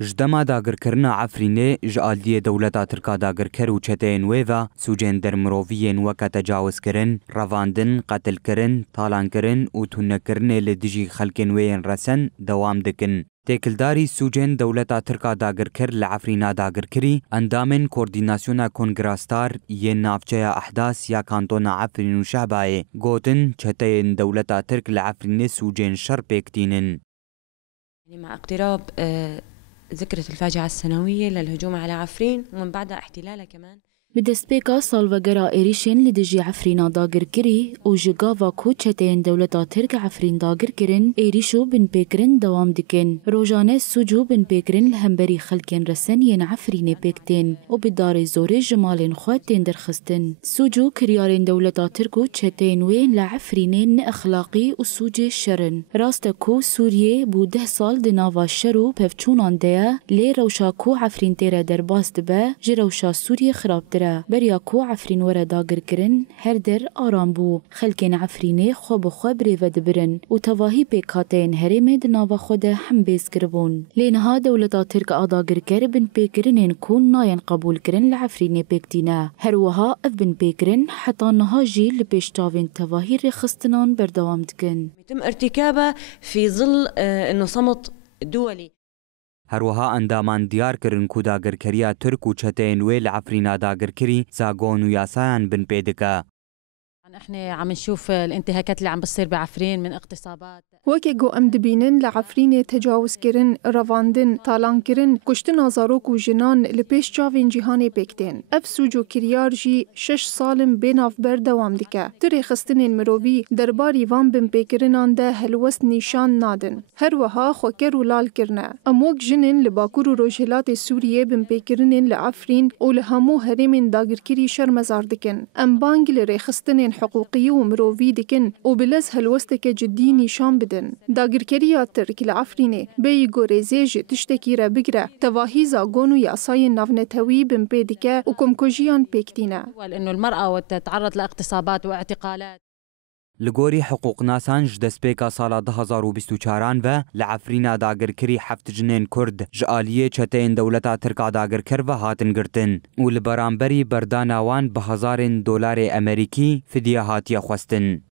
جدما داگرکرنا عفرینه جالدی دولتا ترکا داگرکر و چتین ویوا سوجین در مروفیین وکا تجاوز کرن، رواندن، قتل کرن، تالان کرن و تونکرن لدیجی خلکن وین رسن دوام دکن. تکلداری سوجین دولتا ترکا داگرکر لعفرینا داگرکری اندامن کوردیناسیونا کنگراستار ین نافچه احداث یا کانتونا عفرین و شعبای گوتن چتین دولتا ترک لعفرین سوجین شر پیکتینن. مع اقتراب ذكرى الفاجعة السنوية للهجوم على عفرين ومن بعدها احتلالها كمان بدستبيكا سالفجرا إيريشين لدجي عفرينا داگر كري و جگاوا كوچتين دولتا ترك عفرين داگر كرن إيريشو بن بيكرن دوام دكن روجانه سوجو بن بيكرن الهمبري خلكن رسن ين عفرين بيكتين و بدار زوري جمالين خواتين درخستن سوجو كريارين دولتا تركو چتين وين لعفرينين اخلاقي و سوجي شرن راستكو سوريه بو 10 سال دناوا شرو پفچونان ديا لي روشا كو عفرين تيرا درباست با جروشا سوريه خراب بریا کو عفرین ورا داگر کرن هر در آرام بو خلکن عفرینه خوب خبری و دبرن و تواهی پیکاتین هرم دناوا خود هم بیز کربون لینها دولتا ترک آداگر کر بن پیکرنین کون ناین قبول کرن لعفرینه پیکتینا هر وها اف بن پیکرن حتی نها جی لپیشتاوین تواهی رخستنان بردوام دکن يتم ارتكابها في ظل انه صمت دولي. هروها اندامان دیار کرن کو داگرکریا ترک و چتین وی لعفرینا داگرکری زاگون و یاسایان بن پیدکا. احنا عم نشوف الانتهاكات اللي عم بتصير بعفرين من اغتصابات وكيغو ام دبينن لعفرين تجاوز كرن رواندن طالان كرن كشتن زاروك و جنان لبيش جاوين جهاني بيكتين اف سوجو كريار جي 6 سالم بيناف بردوام دكا تري خستنين مروبي درباري وان بن بيكرنان ده هلوست نيشان نادن هروها خوكر و لال كرنا اموك جنن لباكور و روجهلات سوريا بن بيكرنين لعفرين و لهمو هرمين داگركري شرمزار دكن ام بانج لري خستنين حقوقي ومروفي دكن وبلز هلوستك جدي نشان بدن داگركريا ترك العفرينه بيغو ريزيج تشتكي را بگره تواهي زاگون و ياساي نافنتوي بن بيدكه وكمكوجيان بيكتينا انه المرأة وتتعرض لاغتصابات واعتقالات لگوری حقوق ناسان جدسپیکا سالا 2024 و لعفرینا داگرکری 7 جنین کرد جالیه چتین دولتا ترکا داگرکر و هاتن گرتن و لبرانبری برداناوان به $1000 امریکی فدیه هاتیه خواستن.